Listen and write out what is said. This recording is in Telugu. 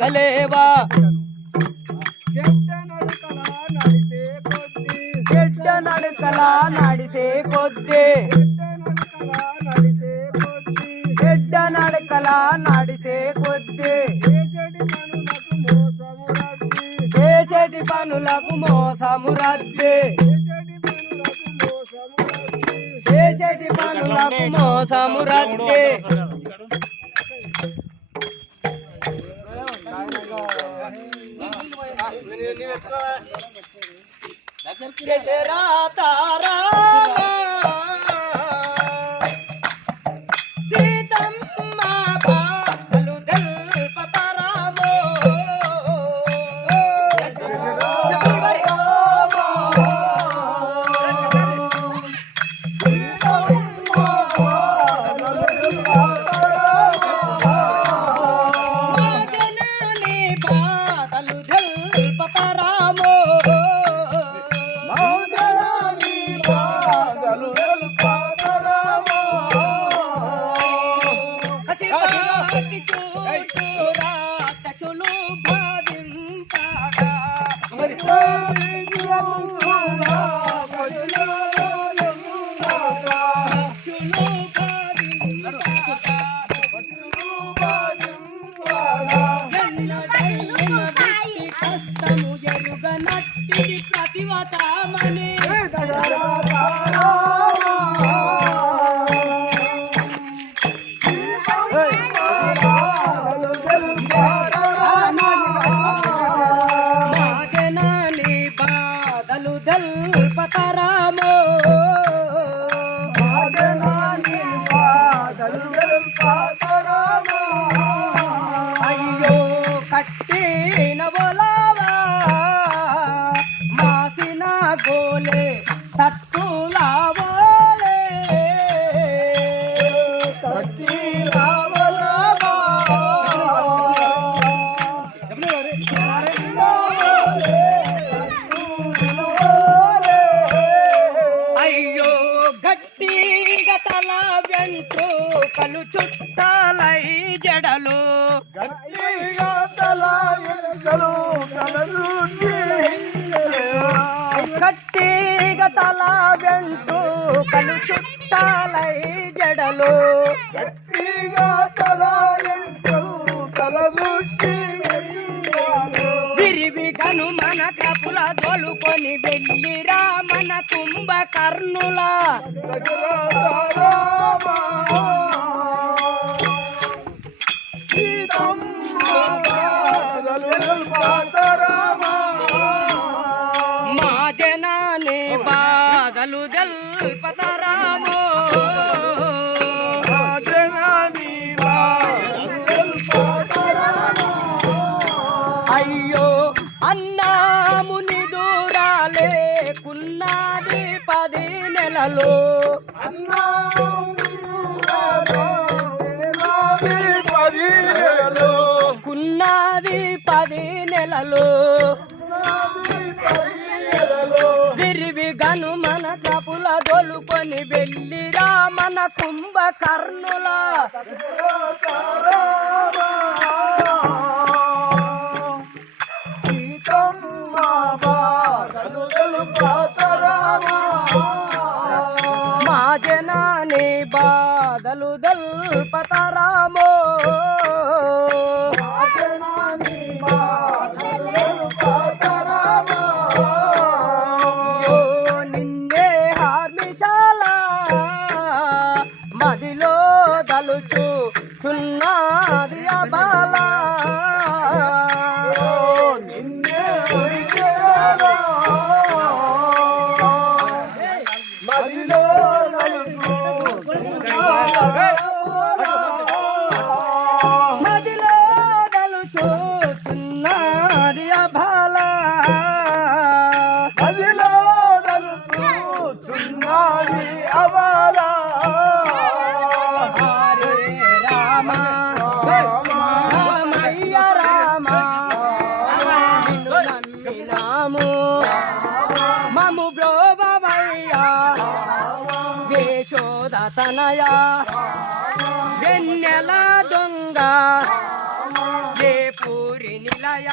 గలేవా చెడ్డ నడకలా నడిసే కొద్ది చెడ్డ నడకలా నడిసే కొద్ది చేసేటి పనులకు మోసము రద్దే చేసేటి పనులకు మోసము రద్దే దశరా తారా సీతమ్మ బాలు తెల్పతరామో అయ్యో కట్టిన బోలావా మాసిన గోలే తట్టులావోలే తట్టిలావోలావా అయ్యో గట్టిగా తల వెంటూ కలు చుట్టాలై జడలు గట్టిగా తల వెంటలు గట్టిగా తల వెంటూ కలు చుట్టాలై జడలు గట్టిగా తల వెంటలు విరివిగను మన కపుల దొలుకొని వెళ్ళిరా మన కుంభ కర్ణుల మా జనాని బాధలు జల్పతరామో అయ్యో అన్నాముని దూరాలే కున్నాది 10 నెలలు కున్న ఉన్నది 10 నెలలు విరివి గను మన కపుల దొలుకొని వెళ్ళిరా మన కుంభకర్ణుల మా జనాని బాధలు దల్పతరామో నిన్నే హార్మిశాల మదిలో దలుచు చున్నాది అబాల మదిలో దలుచు చున్నాది అబాల మదిలో దలుచుచున్నది అబాల హరే రామ రామయ్య రామ నిన్ను నమ్మినాము మము బ్రోవయ్యా వేషోద తనయ వెన్నెల దొంగ ఏ పూరి నిలయ